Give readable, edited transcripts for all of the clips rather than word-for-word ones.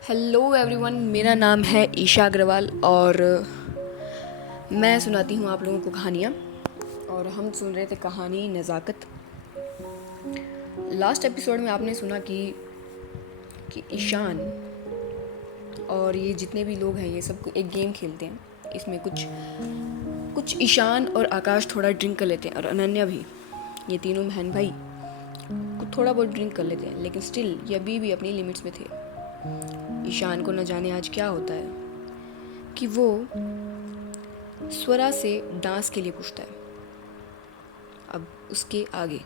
Hello everyone, मेरा नाम है ईशा अग्रवाल और मैं सुनाती हूँ आप लोगों को कहानियाँ। और हम सुन रहे थे कहानी नज़ाकत। लास्ट एपिसोड में आपने सुना कि ईशान और ये जितने भी लोग हैं ये सब एक गेम खेलते हैं। इसमें कुछ कुछ ईशान और आकाश थोड़ा ड्रिंक कर लेते हैं और अनन्या भी, ये तीनों बहन भाई कुछ थोड़ा बहुत ड्रिंक कर लेते हैं, लेकिन स्टिल ये अभी भी अपनी लिमिट्स में थे। ईशान को न जाने आज क्या होता है कि वो स्वरा से डांस के लिए पूछता है। अब उसके आगे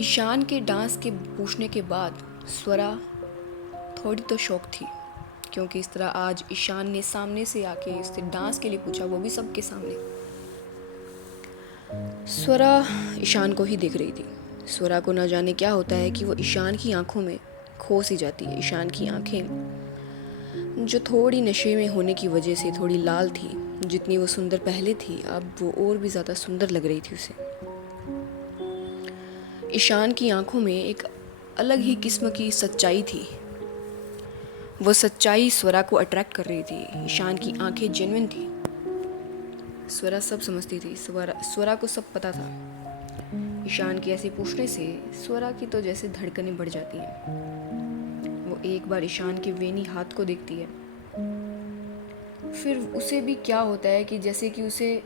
ईशान के डांस के पूछने के बाद स्वरा थोड़ी तो शौक थी, क्योंकि इस तरह आज ईशान ने सामने से आके इससे डांस के लिए पूछा, वो भी सबके सामने। स्वरा ईशान को ही देख रही थी। स्वरा को न जाने क्या होता है कि वो ईशान की आंखों में खो सी जाती है। ईशान की आंखें जो थोड़ी नशे में होने की वजह से थोड़ी लाल थी, जितनी वो सुंदर पहले थी अब वो और भी ज़्यादा सुंदर लग रही थी उसे। ईशान की आंखों में एक अलग ही किस्म की सच्चाई थी। वो सच्चाई स्वरा को अट्रैक्ट कर रही थी। ईशान की आंखें जेन्युइन थी। स्वरा सब समझती थी। स्वरा को सब पता था। ईशान के ऐसे पूछने से स्वरा की तो जैसे धड़कनें बढ़ जाती हैं। वो एक बार ईशान के वेनी हाथ को देखती है, फिर उसे भी क्या होता है कि जैसे कि उसे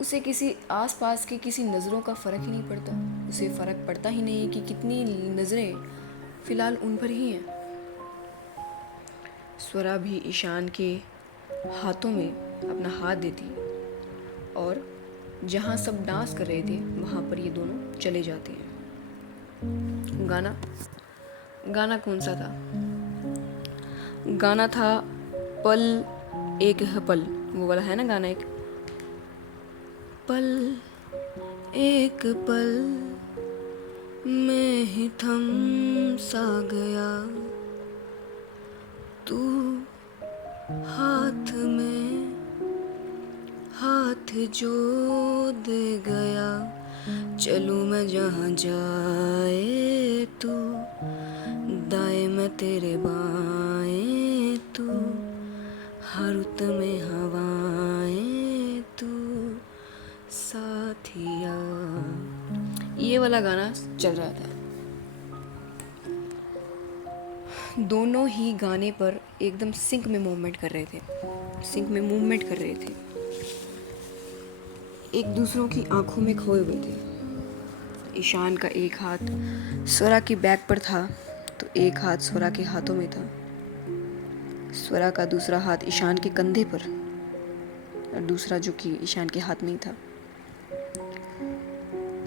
उसे किसी आसपास के किसी नज़रों का फ़र्क ही नहीं पड़ता। उसे फ़र्क पड़ता ही नहीं कि कितनी नज़रें फ़िलहाल उन पर ही हैं। स्वरा भी ईशान के हाथों में अपना हाथ देती और जहाँ सब डांस कर रहे थे वहाँ पर ये दोनों चले जाते हैं। गाना गाना कौन सा था? गाना था पल एक है पल, वो वाला है ना गाना, एक पल एक पल मैं ही थम सा गया, तू हाथ में हाथ जो दे गया, चलूँ मैं जहाँ जाए तू, दाएं मैं तेरे बाएं तू, हर रुत में हवाएं तू साथिया। ये वाला गाना चल रहा था। दोनों ही गाने पर एकदम सिंक में मूवमेंट कर रहे थे। एक दूसरों की आंखों में खोए हुए थे। ईशान का एक हाथ स्वरा की बैक पर था तो एक हाथ स्वरा के हाथों में था। स्वरा का दूसरा हाथ ईशान के कंधे पर और दूसरा जो कि ईशान के हाथ में ही था।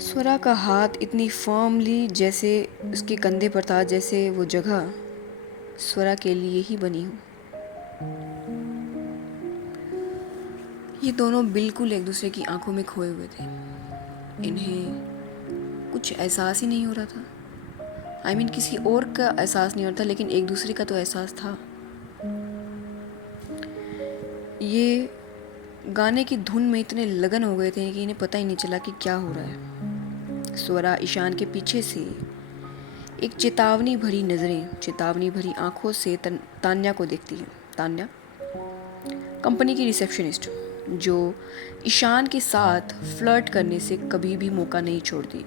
स्वरा का हाथ इतनी फर्मली जैसे उसके कंधे पर था, जैसे वो जगह स्वरा के लिए ही बनी हो। ये दोनों बिल्कुल एक दूसरे की आंखों में खोए हुए थे। इन्हें कुछ एहसास ही नहीं हो रहा था। I mean, किसी और का एहसास नहीं हो रहा था, लेकिन एक दूसरे का तो एहसास था। ये गाने की धुन में इतने लगन हो गए थे कि इन्हें पता ही नहीं चला कि क्या हो रहा है। स्वरा ईशान के पीछे से एक चेतावनी भरी आंखों से तान्या को देखती है। तान्या कंपनी की रिसेप्शनिस्ट, जो ईशान के साथ फ्लर्ट करने से कभी भी मौका नहीं छोड़ती।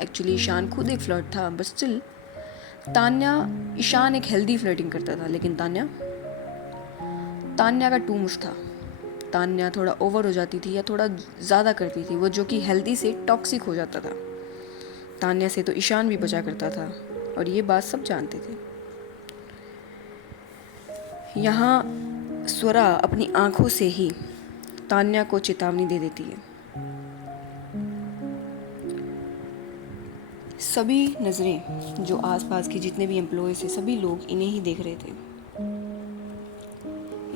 एक्चुअली ईशान खुद एक फ्लर्ट था, बट स्टिल ईशान एक हेल्दी फ्लर्टिंग करता था, लेकिन तान्या का टू मुश था। तान्या थोड़ा ओवर हो जाती थी या थोड़ा ज़्यादा करती थी, वो जो कि हेल्दी से टॉक्सिक हो जाता था। तान्या से तो ईशान भी बचा करता था और ये बात सब जानते थे। यहाँ स्वरा अपनी आंखों से ही तान्या को चेतावनी दे देती है। सभी नज़रें, जो आसपास के जितने भी एम्प्लॉयज़ थे, सभी लोग इन्हें ही देख रहे थे।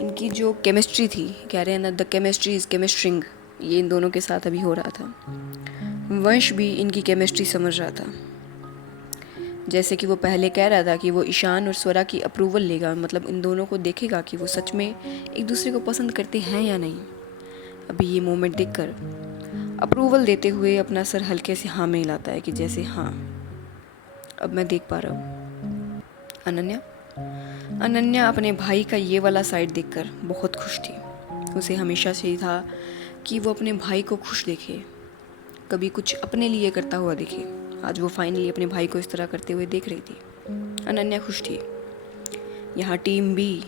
इनकी जो केमिस्ट्री थी, कह रहे हैं ना, द केमिस्ट्री इज़ केमिस्ट्रिंग, ये इन दोनों के साथ अभी हो रहा था। वंश भी इनकी केमिस्ट्री समझ रहा था। जैसे कि वो पहले कह रहा था कि वो ईशान और स्वरा की अप्रूवल लेगा, मतलब इन दोनों को देखेगा कि वो सच में एक दूसरे को पसंद करते हैं या नहीं। अभी ये मोमेंट देखकर अप्रूवल देते हुए अपना सर हल्के से हाँ में हिलाता है कि जैसे हाँ, अब मैं देख पा रहा हूँ। अनन्या अनन्या अपने भाई का ये वाला साइड देखकर बहुत खुश थी। उसे हमेशा से ही था कि वो अपने भाई को खुश देखे, कभी कुछ अपने लिए करता हुआ देखे। आज वो फाइनली अपने भाई को इस तरह करते हुए देख रही थी। अनन्या खुश थी। यहाँ टीम बी,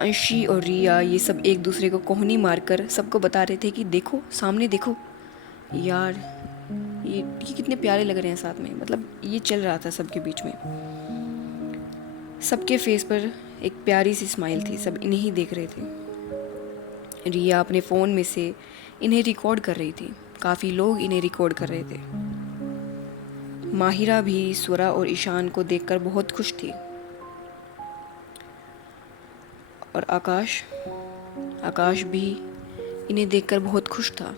अंशी और रिया, ये सब एक दूसरे को कोहनी मारकर सबको बता रहे थे कि देखो सामने देखो यार, ये कितने प्यारे लग रहे हैं साथ में। मतलब ये चल रहा था सबके बीच में। सबके फेस पर एक प्यारी सी स्माइल थी, सब इन्हें ही देख रहे थे। रिया अपने फ़ोन में से इन्हें रिकॉर्ड कर रही थी। काफ़ी लोग इन्हें रिकॉर्ड कर रहे थे। माहिरा भी स्वरा और ईशान को देखकर बहुत खुश थी। और आकाश भी इन्हें देखकर बहुत खुश था।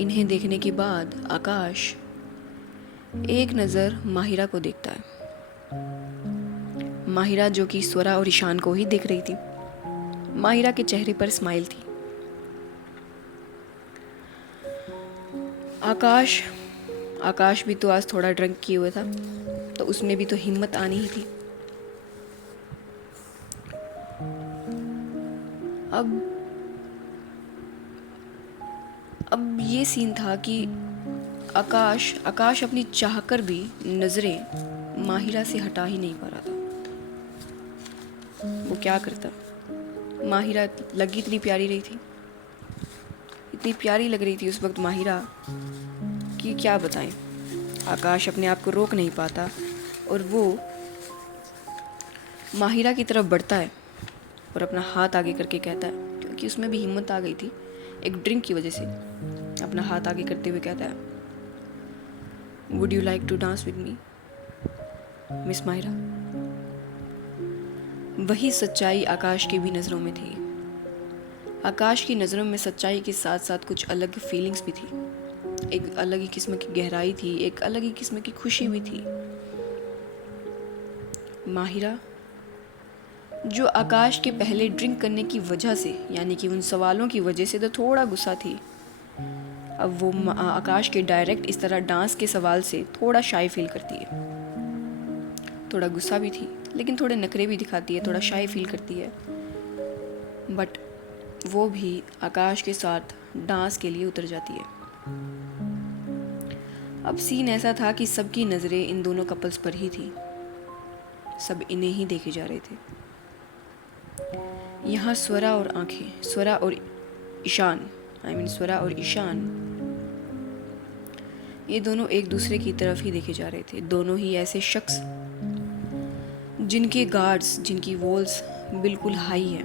इन्हें देखने के बाद आकाश एक नज़र माहिरा को देखता है। माहिरा जो कि स्वरा और ईशान को ही देख रही थी। माहिरा के चेहरे पर स्माइल थी। आकाश भी तो आज थोड़ा ड्रिंक किए हुए था, तो उसमें भी तो हिम्मत आनी ही थी। अब ये सीन था कि आकाश अपनी चाहकर भी नज़रें माहिरा से हटा ही नहीं पा रहा था। वो क्या करता। माहिरा लगी इतनी प्यारी रही थी, इतनी प्यारी लग रही थी उस वक्त माहिरा कि क्या बताएं। आकाश अपने आप को रोक नहीं पाता और वो माहिरा की तरफ बढ़ता है और अपना हाथ आगे करके कहता है, क्योंकि उसमें भी हिम्मत आ गई थी एक ड्रिंक की वजह से। अपना हाथ आगे करते हुए कहता है, would you like to dance with me miss Mahira. वही सच्चाई आकाश की भी नज़रों में थी। आकाश की नज़रों में सच्चाई के साथ साथ कुछ अलग फीलिंग्स भी थी। एक अलग ही किस्म की गहराई थी, एक अलग ही किस्म की खुशी भी थी। माहिरा जो आकाश के पहले ड्रिंक करने की वजह से, यानी कि उन सवालों की वजह से तो थोड़ा गुस्सा थी, अब वो आकाश के डायरेक्ट इस तरह डांस के सवाल से थोड़ा शाय फील करती है। थोड़ा गुस्सा भी थी, लेकिन थोड़े नखरे भी दिखाती है, थोड़ा शाय फील करती है। बट वो भी आकाश के साथ डांस के लिए उतर जाती है। अब सीन ऐसा था कि सबकी नज़रें इन दोनों कपल्स पर ही थी। सब इन्हें ही देखे जा रहे थे। यहाँ स्वरा और ईशान, ये दोनों एक दूसरे की तरफ ही देखे जा रहे थे। दोनों ही ऐसे शख्स जिनके गार्ड्स, जिनकी वॉल्स बिल्कुल हाई है,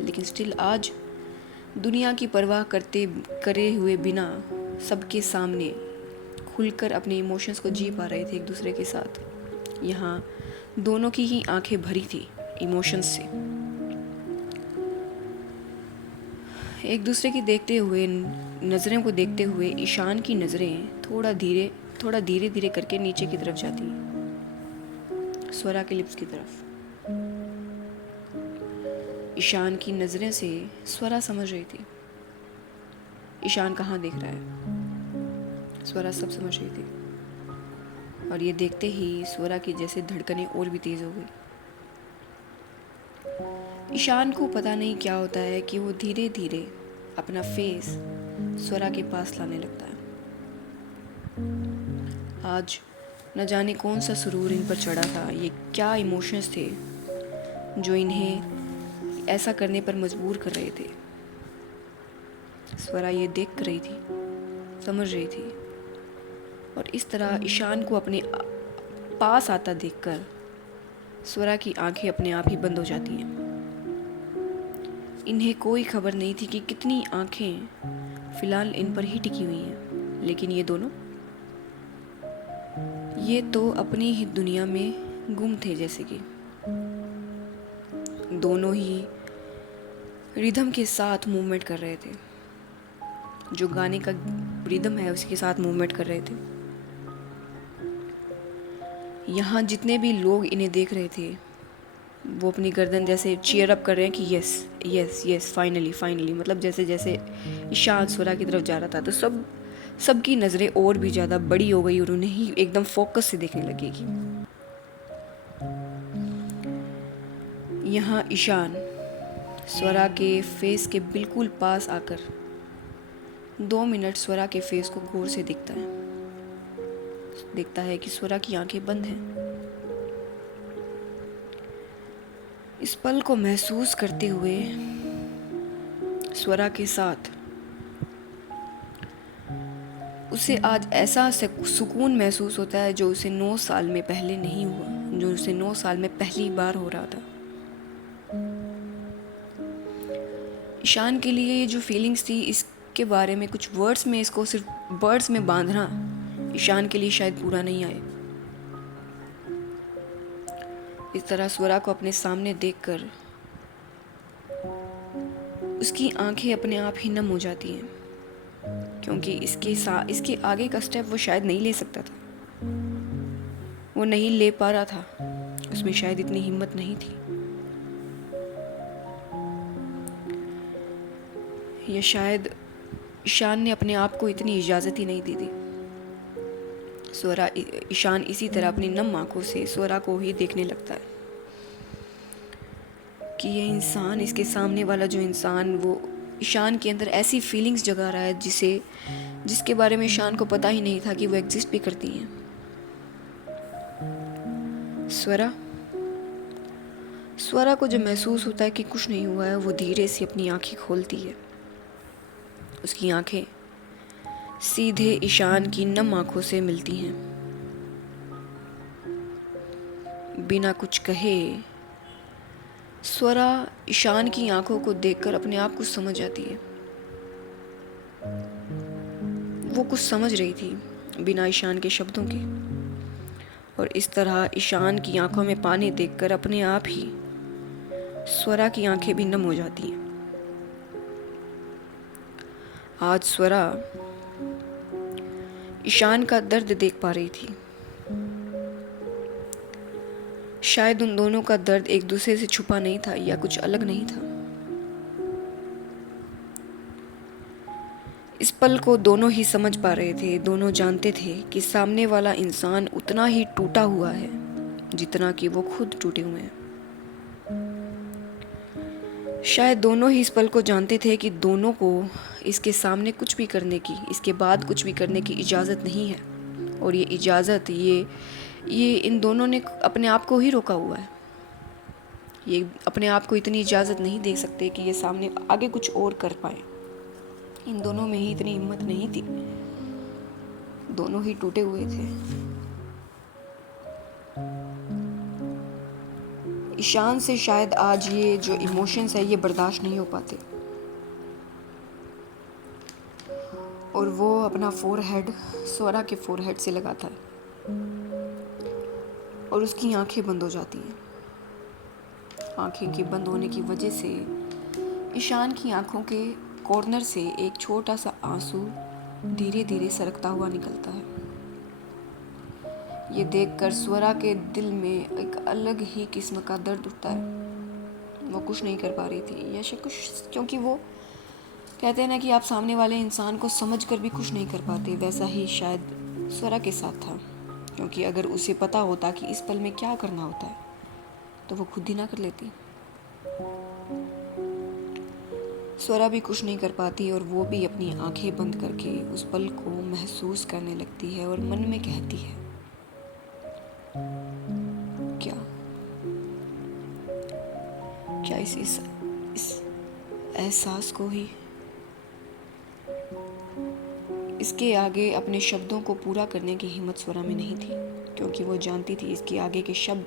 लेकिन स्टिल आज दुनिया की परवाह करे हुए बिना सबके सामने खुलकर अपने इमोशंस को जी पा रहे थे एक दूसरे के साथ। यहाँ दोनों की ही आंखें भरी थी इमोशंस से। एक दूसरे की देखते हुए, नज़रों को देखते हुए ईशान की नज़रें थोड़ा धीरे धीरे करके नीचे की तरफ जाती, स्वरा के लिप्स की तरफ। ईशान की नज़रें से स्वरा समझ रही थी ईशान कहाँ देख रहा है। स्वरा सब समझ रही थी, और ये देखते ही स्वरा की जैसे धड़कनें और भी तेज़ हो गई। ईशान को पता नहीं क्या होता है कि वो धीरे धीरे अपना फेस स्वरा के पास लाने लगता है। आज न जाने कौन सा सुरूर इन पर चढ़ा था, ये क्या इमोशंस थे जो इन्हें ऐसा करने पर मजबूर कर रहे थे। स्वरा ये देख रही थी, समझ रही थी, और इस तरह ईशान को अपने पास आता देखकर स्वरा की आंखें अपने आप ही बंद हो जाती हैं। इन्हें कोई खबर नहीं थी कि कितनी आंखें फिलहाल इन पर ही टिकी हुई हैं, लेकिन ये तो अपनी ही दुनिया में गुम थे। जैसे कि दोनों ही रिदम के साथ मूवमेंट कर रहे थे, जो गाने का रिदम है उसके साथ मूवमेंट कर रहे थे। यहाँ जितने भी लोग इन्हें देख रहे थे वो अपनी गर्दन जैसे चीयर अप कर रहे हैं कि यस यस यस, फाइनली। मतलब जैसे जैसे ईशान स्वरा की तरफ जा रहा था तो सबकी नज़रें और भी ज़्यादा बड़ी हो गई और उन्हें ही एकदम फोकस से देखने लगेगी। यहाँ ईशान स्वरा के फेस के बिल्कुल पास आकर 2 मिनट स्वरा के फेस को गौर से देखता है कि स्वरा की आंखें बंद हैं। इस पल को महसूस करते हुए स्वरा के साथ उसे आज ऐसा सुकून महसूस होता है जो उसे 9 साल में पहले नहीं हुआ, जो उसे 9 साल में पहली बार हो रहा था। ईशान के लिए ये जो फीलिंग्स थी, इसके बारे में कुछ वर्ड्स में, इसको सिर्फ वर्ड्स में बांधना ईशान के लिए शायद पूरा नहीं आए। इस तरह स्वरा को अपने सामने देखकर उसकी आंखें अपने आप ही नम हो जाती हैं, क्योंकि इसके आगे का स्टेप वो शायद नहीं ले सकता था, वो नहीं ले पा रहा था, उसमें शायद इतनी हिम्मत नहीं थी, या शायद ईशान ने अपने आप को इतनी इजाज़त ही नहीं दी थी। ईशान इसी तरह अपनी नम आंखों से स्वरा को ही देखने लगता है कि ये इंसान, इसके सामने वाला जो इंसान, वो ईशान के अंदर ऐसी फीलिंग्स जगा रहा है जिसके बारे में ईशान को पता ही नहीं था कि वो एग्जिस्ट भी करती हैं। स्वरा को जब महसूस होता है कि कुछ नहीं हुआ है, वो धीरे से अपनी आंखें खोलती है। उसकी आंखें सीधे ईशान की नम आंखों से मिलती हैं। बिना कुछ कहे स्वरा ईशान की आंखों को देखकर अपने आप को समझ जाती है। वो कुछ समझ रही थी बिना ईशान के शब्दों के, और इस तरह ईशान की आंखों में पानी देखकर अपने आप ही स्वरा की आंखें भी नम हो जाती हैं। आज स्वरा ईशान का दर्द देख पा रही थी। शायद उन दोनों का दर्द एक दूसरे से छुपा नहीं था या कुछ अलग नहीं था। इस पल को दोनों ही समझ पा रहे थे। दोनों जानते थे कि सामने वाला इंसान उतना ही टूटा हुआ है जितना कि वो खुद टूटे हुए हैं। शायद दोनों ही इस पल को जानते थे कि दोनों को इसके सामने कुछ भी करने की, इसके बाद कुछ भी करने की इजाज़त नहीं है, और ये इजाज़त ये इन दोनों ने अपने आप को ही रोका हुआ है। ये अपने आप को इतनी इजाज़त नहीं दे सकते कि ये सामने आगे कुछ और कर पाए। इन दोनों में ही इतनी हिम्मत नहीं थी। दोनों ही टूटे हुए थे। ईशान से शायद आज ये जो इमोशंस है ये बर्दाश्त नहीं हो पाते, और वो अपना फोरहेड स्वरा के फोरहेड से लगाता है और उसकी आंखें बंद हो जाती हैं। आंखें के बंद होने की वजह से ईशान की आंखों के कॉर्नर से एक छोटा सा आंसू धीरे धीरे सरकता हुआ निकलता है। ये देखकर स्वरा के दिल में एक अलग ही किस्म का दर्द उठता है। वो कुछ नहीं कर पा रही थी, या कुछ, क्योंकि वो कहते हैं ना कि आप सामने वाले इंसान को समझ कर भी कुछ नहीं कर पाते, वैसा ही शायद स्वरा के साथ था। क्योंकि अगर उसे पता होता कि इस पल में क्या करना होता है तो वो खुद ही ना कर लेती। स्वरा भी कुछ नहीं कर पाती, और वो भी अपनी आंखें बंद करके उस पल को महसूस करने लगती है और मन में कहती है, क्या इस एहसास को ही, इसके आगे अपने शब्दों को पूरा करने की हिम्मत स्वरा में नहीं थी, क्योंकि वो जानती थी इसके आगे के शब्द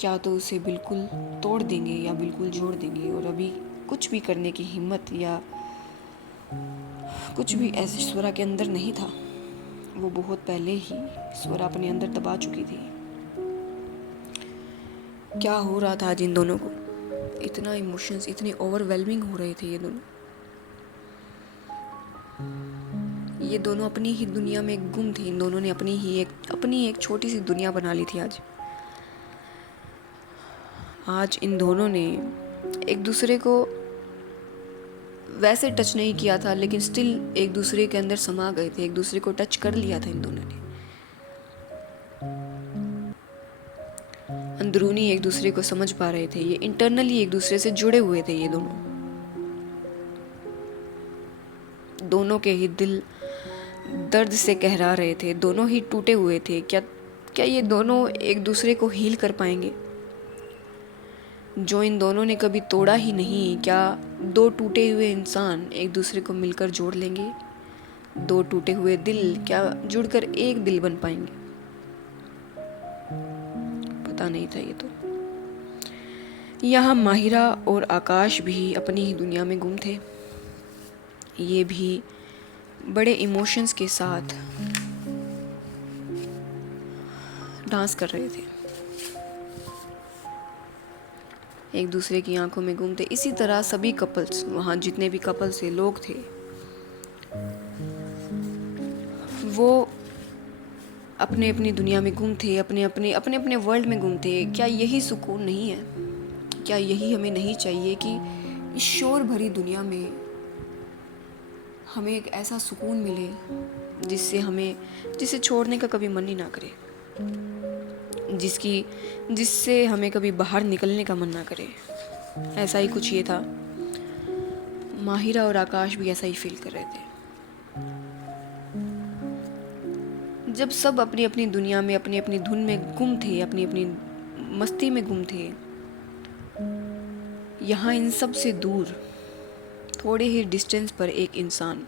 क्या तो उसे बिल्कुल तोड़ देंगे या बिल्कुल जोड़ देंगे, और अभी कुछ भी करने की हिम्मत या कुछ भी ऐसे स्वरा के अंदर नहीं था। वो बहुत पहले ही स्वरा अपने अंदर दबा चुकी थी। क्या हो रहा था आज इन दोनों को? इतना इमोशंस इतने ओवरवेलमिंग हो रहे थे। ये दोनों अपनी ही दुनिया में गुम थे। इन दोनों ने अपनी एक छोटी सी दुनिया बना ली थी। आज इन दोनों ने एक दूसरे को वैसे टच नहीं किया था, लेकिन स्टिल एक दूसरे के अंदर समा गए थे। एक दूसरे को टच कर लिया था इन दोनों ने। अंदरूनी एक दूसरे को समझ पा रहे थे, ये इंटरनली एक दूसरे से जुड़े हुए थे। ये दोनों के ही दिल दर्द से कहरा रहे थे, दोनों ही टूटे हुए थे। क्या क्या ये दोनों एक दूसरे को हील कर पाएंगे? जो इन दोनों ने कभी तोड़ा ही नहीं, क्या दो टूटे हुए इंसान एक दूसरे को मिलकर जोड़ लेंगे? दो टूटे हुए दिल क्या जुड़कर एक दिल बन पाएंगे? पता नहीं था ये तो। यहाँ माहिरा और आकाश भी अपनी ही दुनिया में गुम थे। ये भी बड़े इमोशंस के साथ डांस कर रहे थे, एक दूसरे की आंखों में गुम थे। इसी तरह सभी कपल्स, वहाँ जितने भी कपल्स थे, लोग थे, वो अपने अपनी दुनिया में गुम थे, अपने अपने वर्ल्ड में गुम थे। क्या यही सुकून नहीं है? क्या यही हमें नहीं चाहिए कि इस शोर भरी दुनिया में हमें एक ऐसा सुकून मिले जिसे छोड़ने का कभी मन ही ना करे, जिससे हमें कभी बाहर निकलने का मन ना करे। ऐसा ही कुछ ये था। माहिरा और आकाश भी ऐसा ही फील कर रहे थे। जब सब अपनी अपनी दुनिया में, अपनी अपनी धुन में गुम थे, अपनी अपनी मस्ती में गुम थे, यहाँ इन सब से दूर थोड़े ही डिस्टेंस पर एक इंसान,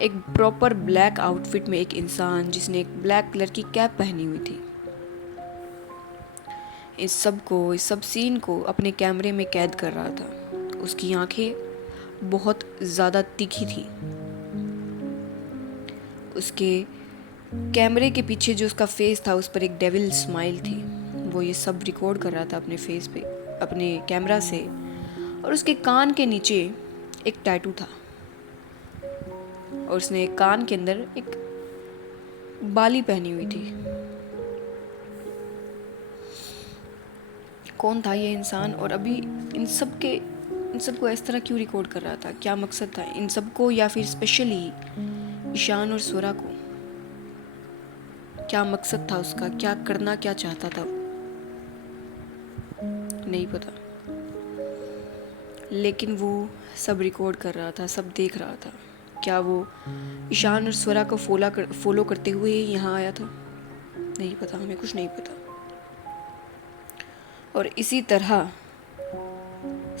एक प्रॉपर ब्लैक आउटफिट में एक इंसान जिसने एक ब्लैक कलर की कैप पहनी हुई थी, इस सब सीन को अपने कैमरे में कैद कर रहा था। उसकी आंखें बहुत ज़्यादा तीखी थी। उसके कैमरे के पीछे जो उसका फेस था, उस पर एक डेविल स्माइल थी। वो ये सब रिकॉर्ड कर रहा था अपने फेस पे, अपने कैमरा से। और उसके कान के नीचे एक टैटू था, और उसने कान के अंदर एक बाली पहनी हुई थी। कौन था ये इंसान, और अभी इन सबको इस तरह क्यों रिकॉर्ड कर रहा था? क्या मकसद था इन सबको, या फिर स्पेशली ईशान और स्वरा को? क्या मकसद था उसका? क्या करना क्या चाहता था? नहीं पता, लेकिन वो सब रिकॉर्ड कर रहा था, सब देख रहा था। क्या वो ईशान और स्वरा को फॉलो करते हुए यहाँ आया था? नहीं पता, हमें कुछ नहीं पता। और इसी तरह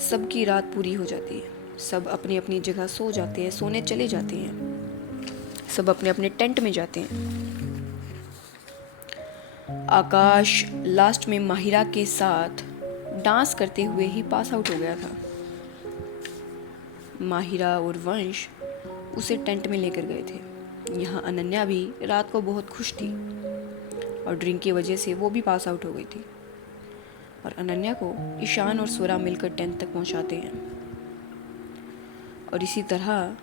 सबकी रात पूरी हो जाती है। सब अपनी अपनी जगह सो जाते हैं, सोने चले जाते हैं, सब अपने अपने टेंट में जाते हैं। आकाश लास्ट में माहिरा के साथ डांस करते हुए ही पास आउट हो गया था। माहिरा और वंश उसे टेंट में लेकर गए थे। यहाँ अनन्या भी रात को बहुत खुश थी, और ड्रिंक की वजह से वो भी पास आउट हो गई थी। और अनन्या को ईशान और स्वरा मिलकर टेंट तक पहुंचाते हैं। और इसी तरह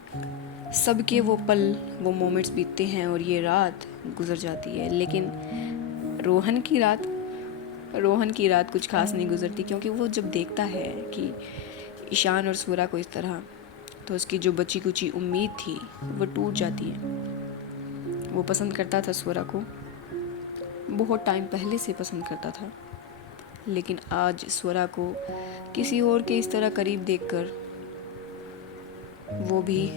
सबके वो पल, वो मोमेंट्स बीतते हैं, और ये रात गुजर जाती है। लेकिन रोहन की रात कुछ खास नहीं गुजरती, क्योंकि वो जब देखता है कि ईशान और स्वरा को इस तरह, तो उसकी जो बची कुची उम्मीद थी वो टूट जाती है। वो पसंद करता था स्वरा को, बहुत टाइम पहले से पसंद करता था, लेकिन आज स्वरा को किसी और के इस तरह करीब देखकर वो भी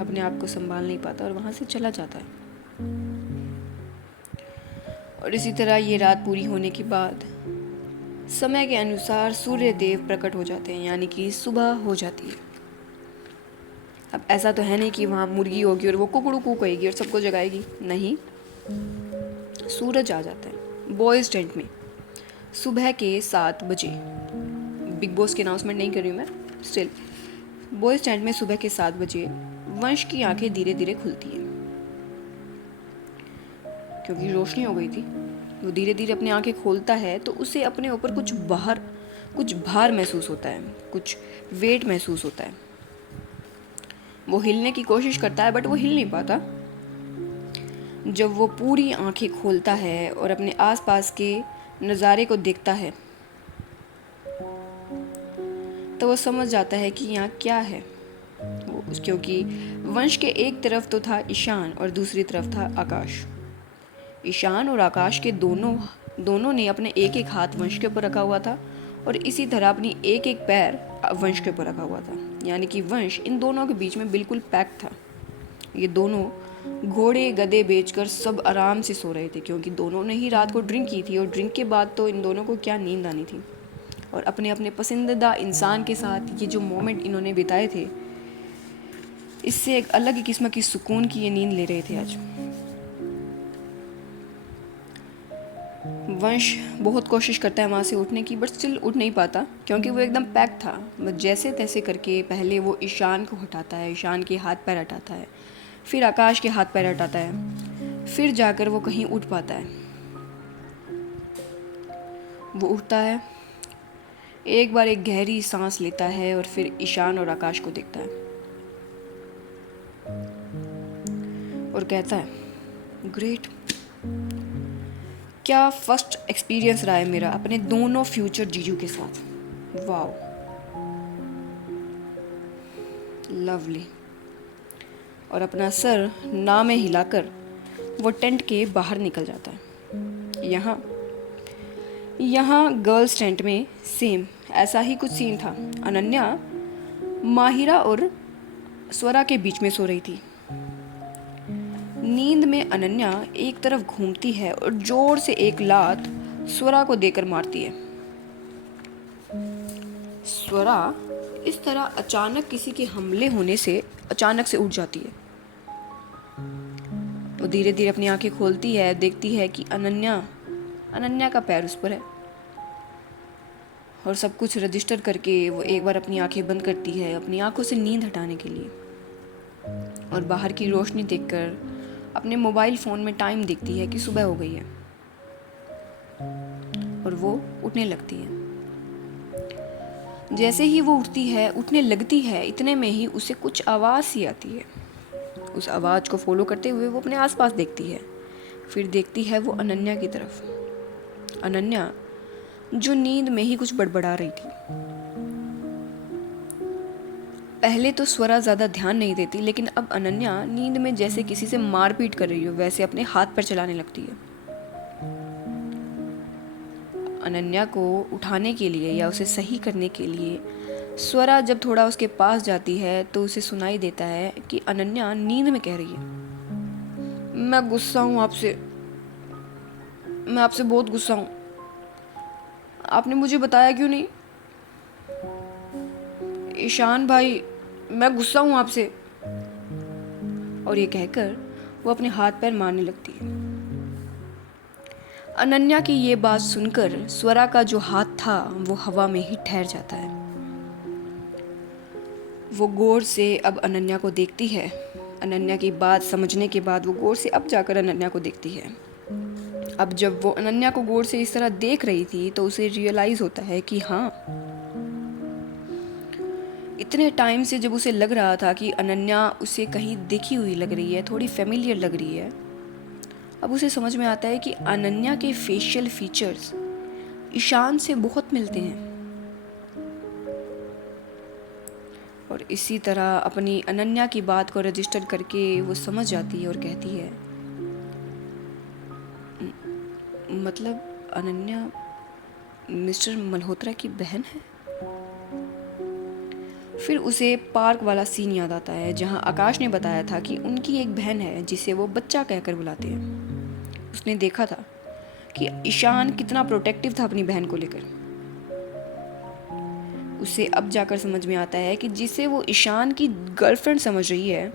अपने आप को संभाल नहीं पाता और वहाँ से चला जाता है। और इसी तरह ये रात पूरी होने के बाद समय के अनुसार सूर्य देव प्रकट हो जाते हैं, यानी कि सुबह हो जाती है। अब ऐसा तो है नहीं कि वहाँ मुर्गी होगी और वो कुकड़ू कू कहेगी और सबको जगाएगी, नहीं। सूरज आ जाता है बॉयज़ टेंट में सुबह के 7 बजे। बिग बॉस की अनाउंसमेंट नहीं कर रही हूँ मैं, स्टिल बॉयज़ टेंट में सुबह के 7 बजे वंश की आंखें धीरे धीरे खुलती हैं, क्योंकि रोशनी हो गई थी। वो धीरे धीरे अपनी आंखें खोलता है तो उसे अपने ऊपर कुछ भार महसूस होता है, कुछ वेट महसूस होता है। वो हिलने की कोशिश करता है, बट वो हिल नहीं पाता। जब वो पूरी आंखें खोलता है और अपने आसपास के नज़ारे को देखता है, तो वो समझ जाता है कि यहाँ क्या है। क्योंकि वंश के एक तरफ तो था ईशान और दूसरी तरफ था आकाश। ईशान और आकाश के दोनों दोनों ने अपने एक एक हाथ वंश के ऊपर रखा हुआ था और इसी तरह अपनी एक एक पैर वंश के ऊपर रखा हुआ था, यानी कि वंश इन दोनों के बीच में बिल्कुल पैक था। ये दोनों घोड़े गधे बेचकर सब आराम से सो रहे थे, क्योंकि दोनों ने ही रात को ड्रिंक की थी और ड्रिंक के बाद तो इन दोनों को क्या नींद आनी थी। और अपने अपने पसंदीदा इंसान के साथ ये जो मोमेंट इन्होंने बिताए थे, इससे एक अलग ही किस्म की सुकून की ये नींद ले रहे थे आज। वंश बहुत कोशिश करता है वहाँ से उठने की, बट स्टिल उठ नहीं पाता, क्योंकि वो एकदम पैक था। बस जैसे तैसे करके पहले वो ईशान को हटाता है, ईशान के हाथ पैर हटाता है, फिर आकाश के हाथ पैर हटाता है, फिर जाकर वो कहीं उठ पाता है। वो उठता है, एक बार एक गहरी सांस लेता है और फिर ईशान और आकाश को देखता है और कहता है, ग्रेट, क्या फर्स्ट एक्सपीरियंस रहा है मेरा अपने दोनों फ्यूचर जीजू के साथ। Wow, lovely. और अपना सर ना में हिलाकर वो टेंट के बाहर निकल जाता है। यहाँ गर्ल्स टेंट में सेम ऐसा ही कुछ सीन था। अनन्या माहिरा और स्वरा के बीच में सो रही थी। नींद में अनन्या एक तरफ घूमती है और जोर से एक लात स्वरा को देकर मारती है। स्वरा इस तरह अचानक किसी के हमले होने से अचानक से उठ जाती है। वो धीरे धीरे अपनी आंखें खोलती है, देखती है कि अनन्या का पैर उस पर है। और सब कुछ रजिस्टर करके वो एक बार अपनी आंखें बंद करती है, अपनी आंखों से नींद हटाने के लिए। और बाहर की रोशनी देखकर अपने मोबाइल फ़ोन में टाइम देखती है कि सुबह हो गई है और वो उठने लगती है। जैसे ही वो उठने लगती है, इतने में ही उसे कुछ आवाज़ सी आती है। उस आवाज़ को फॉलो करते हुए वो अपने आसपास देखती है, फिर देखती है वो अनन्या की तरफ। अनन्या जो नींद में ही कुछ बड़बड़ा रही थी। पहले तो स्वरा ज़्यादा ध्यान नहीं देती, लेकिन अब अनन्या नींद में जैसे किसी से मारपीट कर रही हो वैसे अपने हाथ पर चलाने लगती है। अनन्या को उठाने के लिए या उसे सही करने के लिए स्वरा जब थोड़ा उसके पास जाती है तो उसे सुनाई देता है कि अनन्या नींद में कह रही है, मैं गुस्सा हूँ आपसे, मैं आपसे बहुत गुस्सा हूँ, आपने मुझे बताया क्यों नहीं? ईशान भाई, मैं गुस्सा हूँ आपसे। और ये कहकर वो अपने हाथ पैर मारने लगती है। अनन्या की ये बात सुनकर स्वरा का जो हाथ था वो हवा में ही ठहर जाता है। वो गौर से अब अनन्या को देखती है। अनन्या की बात समझने के बाद वो गौर से अब जाकर अनन्या को देखती है। अब जब वो अनन्या को गौर से इस तरह देख रही थी तो उसे रियलाइज़ होता है कि हाँ, इतने टाइम से जब उसे लग रहा था कि अनन्या उसे कहीं देखी हुई लग रही है, थोड़ी फेमिलियर लग रही है, अब उसे समझ में आता है कि अनन्या के फेशियल फीचर्स ईशान से बहुत मिलते हैं। और इसी तरह अपनी अनन्या की बात को रजिस्टर करके वो समझ जाती है और कहती है, मतलब अनन्या मिस्टर मल्होत्रा की बहन है? फिर उसे पार्क वाला सीन याद आता है जहां आकाश ने बताया था कि उनकी एक बहन है जिसे वो बच्चा कहकर बुलाते हैं। उसने देखा था कि ईशान कितना प्रोटेक्टिव था अपनी बहन को लेकर। उसे अब जाकर समझ में आता है कि जिसे वो ईशान की गर्लफ्रेंड समझ रही है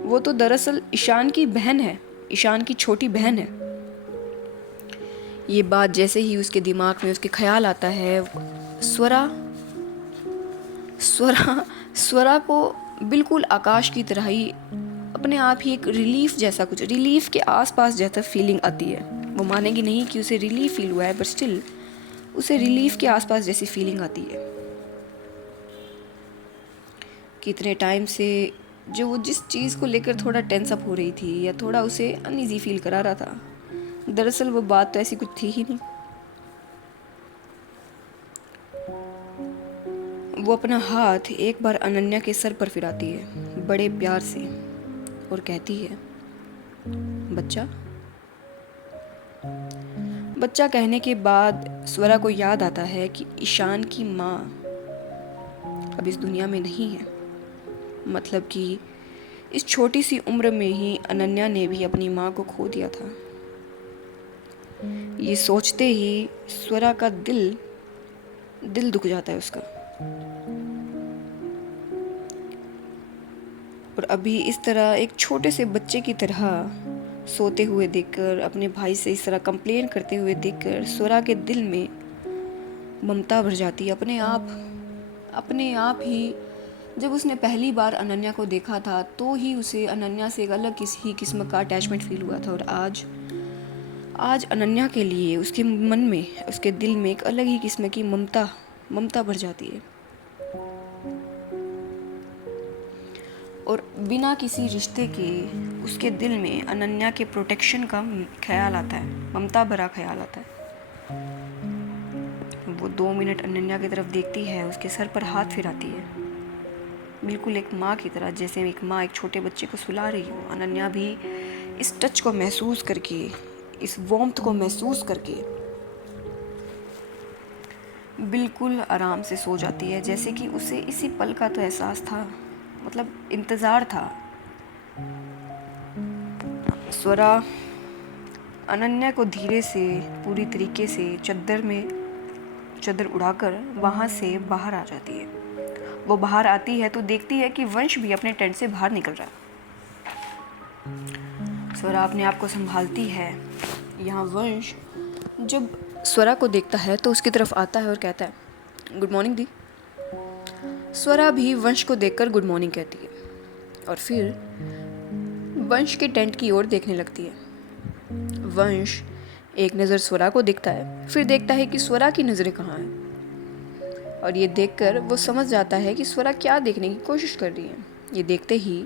वो तो दरअसल ईशान की बहन है, ईशान की छोटी बहन है। ये बात जैसे ही उसके दिमाग में उसके ख्याल आता है, स्वरा को बिल्कुल आकाश की तरह ही अपने आप ही एक रिलीफ के आसपास जैसा फीलिंग आती है। वो मानेगी नहीं कि उसे रिलीफ फील हुआ है, बट स्टिल उसे रिलीफ के आसपास जैसी फीलिंग आती है। कितने टाइम से जो वो जिस चीज़ को लेकर थोड़ा टेंस अप हो रही थी या थोड़ा उसे अनईजी फील करा रहा था, दरअसल वो बात तो ऐसी कुछ थी ही नहीं। वो अपना हाथ एक बार अनन्या के सर पर फिराती है बड़े प्यार से और कहती है, बच्चा, बच्चा कहने के बाद स्वरा को याद आता है कि ईशान की माँ अब इस दुनिया में नहीं है। मतलब कि इस छोटी सी उम्र में ही अनन्या ने भी अपनी माँ को खो दिया था। ये सोचते ही स्वरा का दिल दुख जाता है उसका। और अभी इस तरह एक छोटे से बच्चे की तरह सोते हुए देखकर, अपने भाई से इस तरह कंप्लेन करते हुए देखकर स्वरा के दिल में ममता भर जाती है अपने आप ही। जब उसने पहली बार अनन्या को देखा था तो ही उसे अनन्या से एक अलग किसी किस्म का अटैचमेंट फील हुआ था। और आज अनन्या के लिए उसके मन में, उसके दिल में एक अलग ही किस्म की ममता भर जाती है। और बिना किसी रिश्ते के उसके दिल में अनन्या के प्रोटेक्शन का ख्याल आता है, ममता भरा ख्याल आता है। वो 2 मिनट अनन्या की तरफ देखती है, उसके सर पर हाथ फिराती है, बिल्कुल एक माँ की तरह, जैसे एक माँ एक छोटे बच्चे को सुला रही हो। अनन्या भी इस टच को महसूस करके, इस वार्मथ को महसूस करके बिल्कुल आराम से सो जाती है, जैसे कि उसे इसी पल का तो एहसास था, मतलब इंतज़ार था। स्वरा अनन्या को धीरे से, पूरी तरीके से चादर उड़ाकर वहाँ से बाहर आ जाती है। वो बाहर आती है तो देखती है कि वंश भी अपने टेंट से बाहर निकल रहा है। स्वरा अपने आप को संभालती है। यहाँ वंश जब स्वरा को देखता है तो उसकी तरफ आता है और कहता है, गुड मॉर्निंग दी। स्वरा भी वंश को देखकर गुड मॉर्निंग कहती है और फिर वंश के टेंट की ओर देखने लगती है। वंश एक नज़र स्वरा को देखता है, फिर देखता है कि स्वरा की नज़रें कहाँ हैं, और ये देखकर वो समझ जाता है कि स्वरा क्या देखने की कोशिश कर रही है। ये देखते ही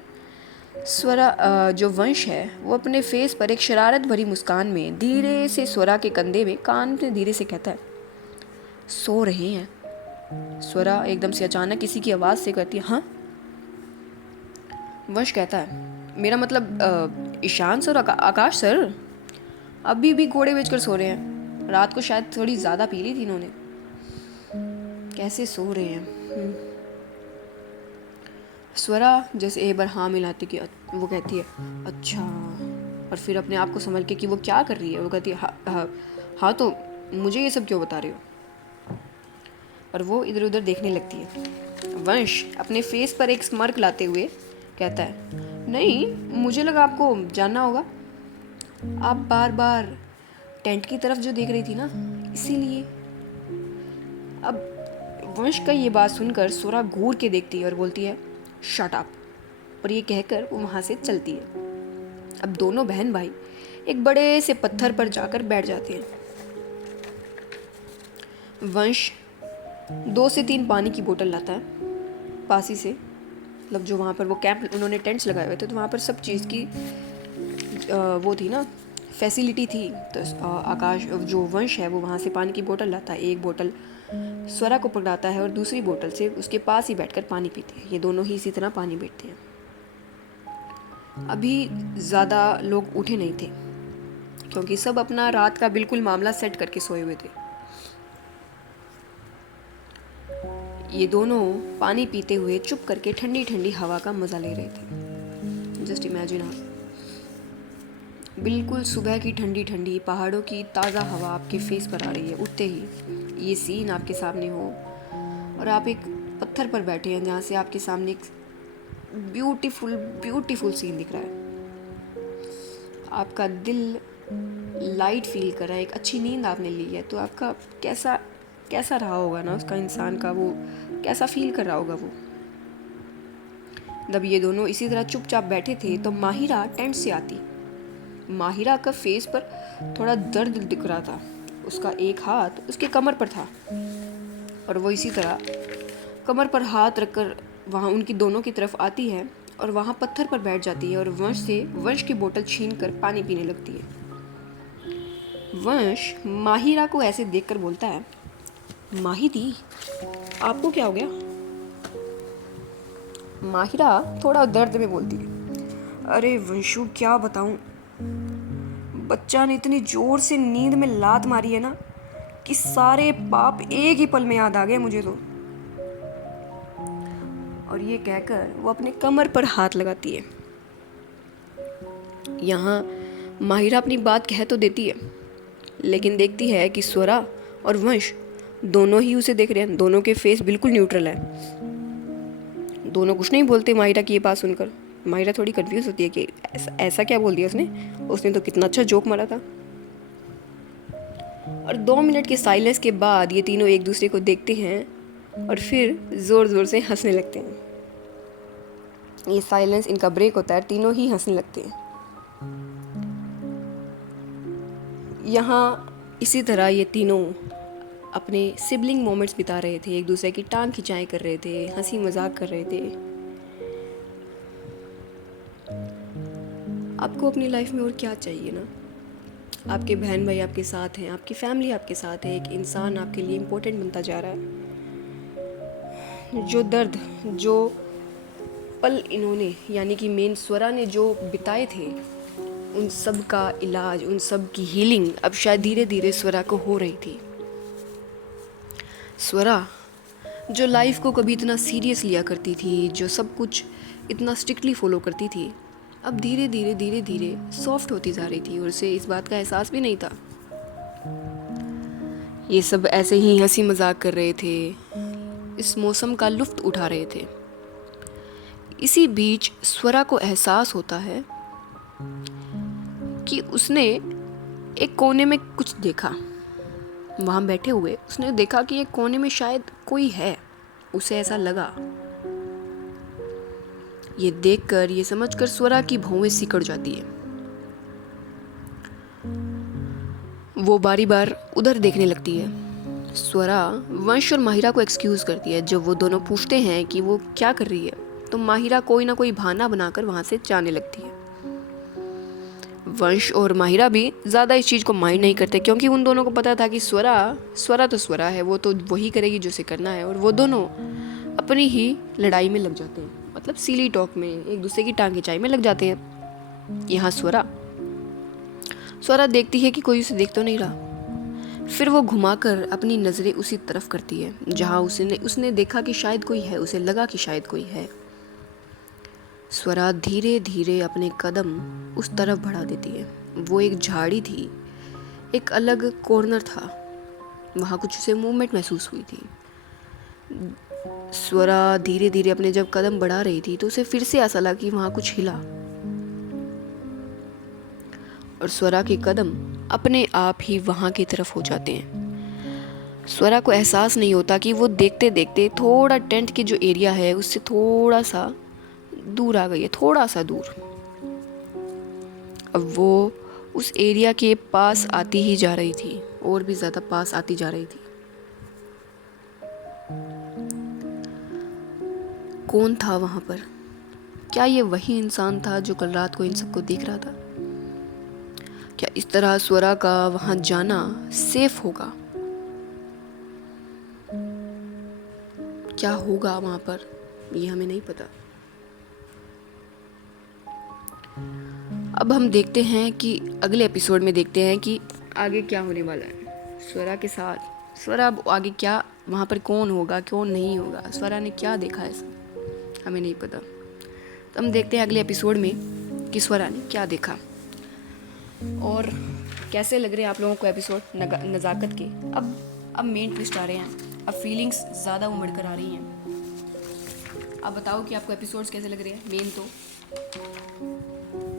स्वरा, जो वंश है, वो अपने फेस पर एक शरारत भरी मुस्कान में धीरे से स्वरा के कंधे में कान में धीरे से कहता है, सो रहे हैं। स्वरा एकदम से अचानक किसी की आवाज़ से कहती है, हाँ। वंश कहता है, मेरा मतलब ईशान सर, आकाश सर अभी भी घोड़े बेचकर सो रहे हैं। रात को शायद थोड़ी ज़्यादा पी ली थी इन्होंने, कैसे सो रहे हैं। स्वरा जैसे एक बार हाँ मिलाती कि वो कहती है, अच्छा। और फिर अपने आप को संभल के कि वो क्या कर रही है, वो कहती है, हाँ तो मुझे ये सब क्यों बता रही हो। और वो इधर उधर देखने लगती है। वंश अपने फेस पर एक स्मर्क लाते हुए कहता है, नहीं, मुझे लगा आपको जानना होगा, आप बार बार टेंट की तरफ जो देख रही थी ना, इसीलिए। अब वंश का ये बात सुनकर स्वरा घूर के देखती है और बोलती है, शट अप। और ये कहकर वो वहाँ से चलती है। अब दोनों बहन भाई एक बड़े से पत्थर पर जाकर बैठ जाते हैं। वंश 2 से 3 पानी की बोतल लाता है पासी से, मतलब जो वहाँ पर वो कैंप उन्होंने टेंट्स लगाए हुए थे, तो वहाँ पर सब चीज़ की वो थी ना, फैसिलिटी थी। तो आकाश, जो वंश है, वो वहाँ से पानी की बोतल लाता है। एक बोतल स्वरा को पकड़ाता है और दूसरी बोतल से उसके पास ही बैठकर पानी पीते हैं। ये दोनों ही इसी तरह पानी पीते हैं। अभी ज़्यादा लोग उठे नहीं थे क्योंकि सब अपना रात का बिल्कुल मामला सेट करके सोए हुए थे। ये दोनों पानी पीते हुए चुप करके ठंडी ठंडी हवा का मज़ा ले रहे थे। जस्ट इमेजिन आप, बिल्कुल सुबह की ठंडी ठंडी पहाड़ों की ताज़ा हवा आपके फेस पर आ रही है उठते ही, ये सीन आपके सामने हो और आप एक पत्थर पर बैठे हैं जहाँ से आपके सामने एक ब्यूटीफुल सीन दिख रहा है। आपका दिल लाइट फील कर रहा है, एक अच्छी नींद आपने ली है, तो आपका कैसा रहा होगा ना, उसका इंसान का वो कैसा फील कर रहा होगा वो। जब ये दोनों इसी तरह चुपचाप बैठे थे तो माहिरा टेंट से आती। माहिरा का फेस पर थोड़ा दर्द दिख रहा था, उसका एक हाथ उसके कमर पर था और वो इसी तरह कमर पर हाथ रखकर वहाँ उनकी दोनों की तरफ आती है और वहाँ पत्थर पर बैठ जाती है और वंश की बोतल छीन कर पानी पीने लगती है। वंश माहिरा को ऐसे देखकर बोलता है, माही दी, आपको क्या हो गया। माहिरा थोड़ा दर्द में बोलती है, अरे वंशु क्या बताऊं, बच्चा ने इतनी जोर से नींद में लात मारी है ना कि सारे पाप एक ही पल में याद आ गए मुझे तो। और ये कहकर वो अपने कमर पर हाथ लगाती है। यहाँ माहिरा अपनी बात कह तो देती है, लेकिन देखती है कि स्वरा और वंश दोनों ही उसे देख रहे हैं। दोनों के फेस बिल्कुल न्यूट्रल है। दोनों कुछ नहीं बोलते माहिरा की ये बात सुनकर। माहिरा थोड़ी कंफ्यूज होती है कि ऐसा क्या बोल दिया उसने तो कितना अच्छा जोक मारा था। और 2 मिनट के साइलेंस के बाद ये तीनों एक दूसरे को देखते हैं और फिर जोर जोर से हंसने लगते हैं। ये साइलेंस इनका ब्रेक होता है, तीनों ही हंसने लगते हैं। यहाँ इसी तरह ये तीनों अपने सिबलिंग मोमेंट्स बिता रहे थे, एक दूसरे की टांग खिंचाई कर रहे थे, हंसी मजाक कर रहे थे। आपको अपनी लाइफ में और क्या चाहिए ना। आपके बहन भाई आपके साथ हैं, आपकी फैमिली आपके साथ है, एक इंसान आपके लिए इम्पोर्टेंट बनता जा रहा है। जो दर्द, जो पल इन्होंने यानी कि मेन स्वरा ने जो बिताए थे, उन सब का इलाज, उन सब की हीलिंग अब शायद धीरे धीरे स्वरा को हो रही थी। स्वरा जो लाइफ को कभी इतना सीरियस लिया करती थी, जो सब कुछ इतना स्ट्रिक्टली फॉलो करती थी, अब धीरे धीरे सॉफ्ट होती जा रही थी और उसे इस बात का एहसास भी नहीं था। ये सब ऐसे ही हंसी मजाक कर रहे थे, इस मौसम का लुत्फ उठा रहे थे। इसी बीच स्वरा को एहसास होता है कि उसने एक कोने में कुछ देखा। वहाँ बैठे हुए उसने देखा कि एक कोने में शायद कोई है। उसे ऐसा लगा। ये देखकर, ये समझकर स्वरा की भौंवें सिकड़ जाती है। वो बारी बार उधर देखने लगती है। स्वरा वंश और माहिरा को एक्सक्यूज करती है। जब वो दोनों पूछते हैं कि वो क्या कर रही है, तो माहिरा कोई ना कोई बहाना बनाकर वहाँ से जाने लगती है। वंश और माहिरा भी ज़्यादा इस चीज़ को माइंड नहीं करते, क्योंकि उन दोनों को पता था कि स्वरा तो स्वरा है, वो तो वही करेगी जो उसे करना है। और वो दोनों अपनी ही लड़ाई में लग जाते हैं, मतलब सीली टॉक में, एक दूसरे की टांग खिंचाई में लग जाते हैं। यहाँ स्वरा देखती है कि कोई उसे देख तो नहीं रहा। फिर वो घुमाकर अपनी नज़रें उसी तरफ करती है जहाँ उसने देखा कि शायद कोई है। उसे लगा कि शायद कोई है। स्वरा धीरे धीरे अपने कदम उस तरफ बढ़ा देती है। वो एक झाड़ी थी, एक अलग कॉर्नर था, वहाँ कुछ उसे मूवमेंट महसूस हुई थी। स्वरा धीरे धीरे अपने जब कदम बढ़ा रही थी तो उसे फिर से ऐसा लगा कि वहाँ कुछ हिला, और स्वरा के कदम अपने आप ही वहाँ की तरफ हो जाते हैं। स्वरा को एहसास नहीं होता कि वो देखते देखते थोड़ा टेंट के जो एरिया है उससे थोड़ा सा दूर आ गई है, थोड़ा सा दूर। अब वो उस एरिया के पास आती ही जा रही थी, और भी ज़्यादा पास आती जा रही थी। कौन था वहाँ पर? क्या ये वही इंसान था जो कल रात को इन सबको देख रहा था? क्या इस तरह स्वरा का वहाँ जाना सेफ होगा? क्या होगा वहाँ पर, ये हमें नहीं पता। अब हम देखते हैं कि अगले एपिसोड में देखते हैं कि आगे क्या होने वाला है स्वरा के साथ। स्वरा अब आगे क्या, वहाँ पर कौन होगा कौन नहीं होगा, स्वरा ने क्या देखा है हमें नहीं पता। तो हम देखते हैं अगले एपिसोड में कि स्वरा ने क्या देखा। और कैसे लग रहे हैं आप लोगों को एपिसोड नज़ाकत के। अब मेन ट्विस्ट आ रहे हैं, अब फीलिंग्स ज़्यादा उमड़ कर आ रही हैं। अब बताओ कि आपको एपिसोड्स कैसे लग रहे हैं। मेन तो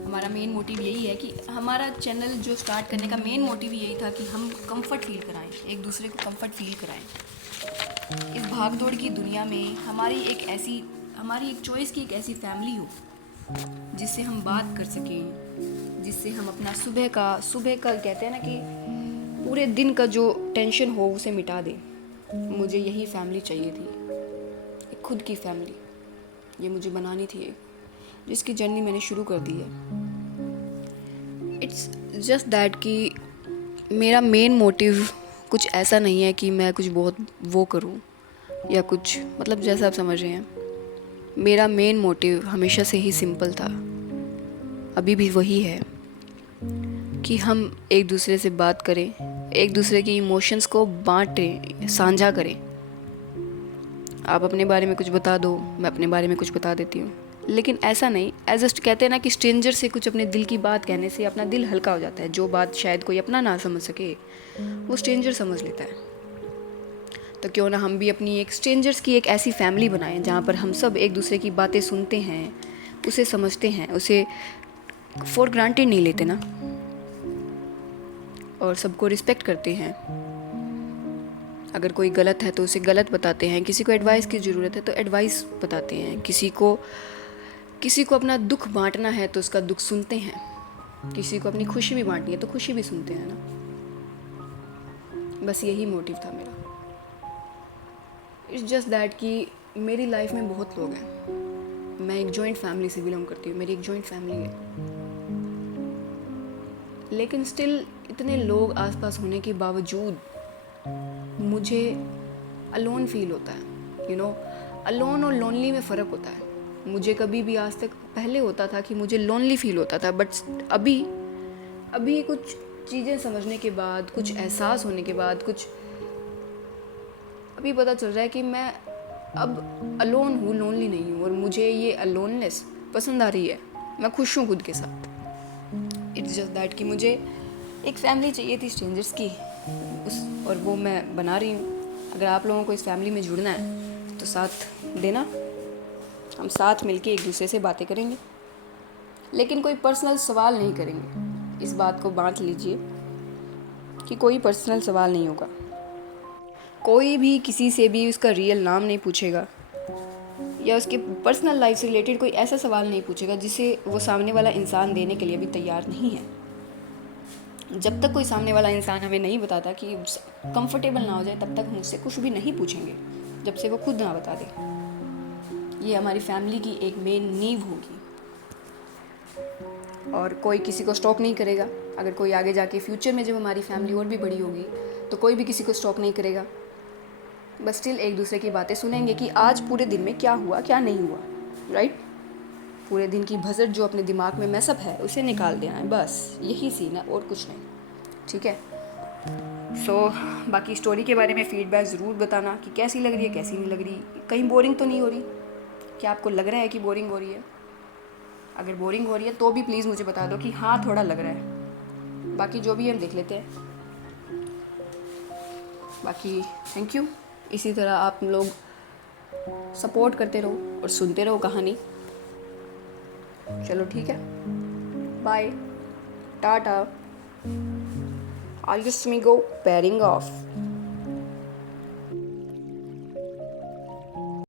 हमारा मेन मोटिव यही है कि हमारा चैनल जो स्टार्ट करने का मेन मोटिव यही था कि हम कंफर्ट फील कराएं, एक दूसरे को कंफर्ट फील कराएं। इस भाग दौड़ की दुनिया में हमारी एक चॉइस की एक ऐसी फैमिली हो जिससे हम बात कर सकें, जिससे हम अपना सुबह का कहते हैं ना कि पूरे दिन का जो टेंशन हो उसे मिटा दें। मुझे यही फैमिली चाहिए थी, एक खुद की फैमिली। ये मुझे बनानी थी, जिसकी जर्नी मैंने शुरू कर दी है। इट्स जस्ट दैट कि मेरा मेन मोटिव कुछ ऐसा नहीं है कि मैं कुछ बहुत वो करूं या कुछ, मतलब जैसा आप समझ रहे हैं। मेरा मेन मोटिव हमेशा से ही सिंपल था, अभी भी वही है कि हम एक दूसरे से बात करें, एक दूसरे के इमोशंस को बांटें, साझा करें। आप अपने बारे में कुछ बता दो, मैं अपने बारे में कुछ बता देती हूँ, लेकिन ऐसा नहीं। एज कहते हैं ना कि स्ट्रेंजर से कुछ अपने दिल की बात कहने से अपना दिल हल्का हो जाता है। जो बात शायद कोई अपना ना समझ सके, वो स्ट्रेंजर समझ लेता है। तो क्यों ना हम भी अपनी एक स्ट्रेंजर्स की एक ऐसी फैमिली बनाएं जहाँ पर हम सब एक दूसरे की बातें सुनते हैं, उसे समझते हैं, उसे फॉर ग्रांटेड नहीं लेते ना, और सबको रिस्पेक्ट करते हैं। अगर कोई गलत है तो उसे गलत बताते हैं, किसी को एडवाइस की ज़रूरत है तो एडवाइस बताते हैं, किसी को अपना दुख बांटना है तो उसका दुख सुनते हैं, किसी को अपनी खुशी भी बांटनी है तो खुशी भी सुनते हैं ना। बस यही मोटिव था मेरा। इट्स जस्ट दैट कि मेरी लाइफ में बहुत लोग हैं। मैं एक जॉइंट फैमिली से बिलोंग करती हूँ, मेरी एक जॉइंट फैमिली है, लेकिन स्टिल इतने लोग आसपास होने के बावजूद मुझे अलोन फील होता है। अलोन और लोनली में फ़र्क होता है। मुझे कभी भी आज तक, पहले होता था कि मुझे लोनली फील होता था, बट अभी कुछ चीज़ें समझने के बाद, कुछ एहसास होने के बाद, अभी पता चल रहा है कि मैं अब अलोन हूँ, लोनली नहीं हूँ, और मुझे ये अलोननेस पसंद आ रही है। मैं खुश हूँ खुद के साथ। इट्स जस्ट दैट कि मुझे एक फैमिली चाहिए थी स्ट्रेंजर्स की, और वो मैं बना रही हूँ। अगर आप लोगों को इस फैमिली में जुड़ना है तो साथ देना, हम साथ मिलके एक दूसरे से बातें करेंगे, लेकिन कोई पर्सनल सवाल नहीं करेंगे। इस बात को बांट लीजिए कि कोई पर्सनल सवाल नहीं होगा। कोई भी किसी से भी उसका रियल नाम नहीं पूछेगा, या उसके पर्सनल लाइफ से रिलेटेड कोई ऐसा सवाल नहीं पूछेगा जिसे वो सामने वाला इंसान देने के लिए भी तैयार नहीं है। जब तक कोई सामने वाला इंसान हमें नहीं बताता कि कंफर्टेबल ना हो जाए, तब तक हम उससे कुछ भी नहीं पूछेंगे, जब से वो खुद ना बता दे। ये हमारी फैमिली की एक मेन नींव होगी, और कोई किसी को स्टॉप नहीं करेगा। अगर कोई आगे जाके फ्यूचर में जब हमारी फैमिली और भी बड़ी होगी तो कोई भी किसी को स्टॉप नहीं करेगा। बस स्टिल एक दूसरे की बातें सुनेंगे कि आज पूरे दिन में क्या हुआ, क्या नहीं हुआ, राइट। पूरे दिन की भसड़ जो अपने दिमाग में मैसअप है उसे निकाल देना है, बस यही सीन है और कुछ नहीं, ठीक है। बाकी स्टोरी के बारे में फ़ीडबैक ज़रूर बताना कि कैसी लग रही है, कैसी नहीं लग रही, कहीं बोरिंग तो नहीं हो रही। क्या आपको लग रहा है कि बोरिंग हो रही है? अगर बोरिंग हो रही है तो भी प्लीज़ मुझे बता दो कि हाँ थोड़ा लग रहा है। बाकी जो भी हम देख लेते हैं। बाकी थैंक यू। इसी तरह आप लोग सपोर्ट करते रहो और सुनते रहो कहानी। चलो ठीक है, bye, tata. I'll just me go pairing off.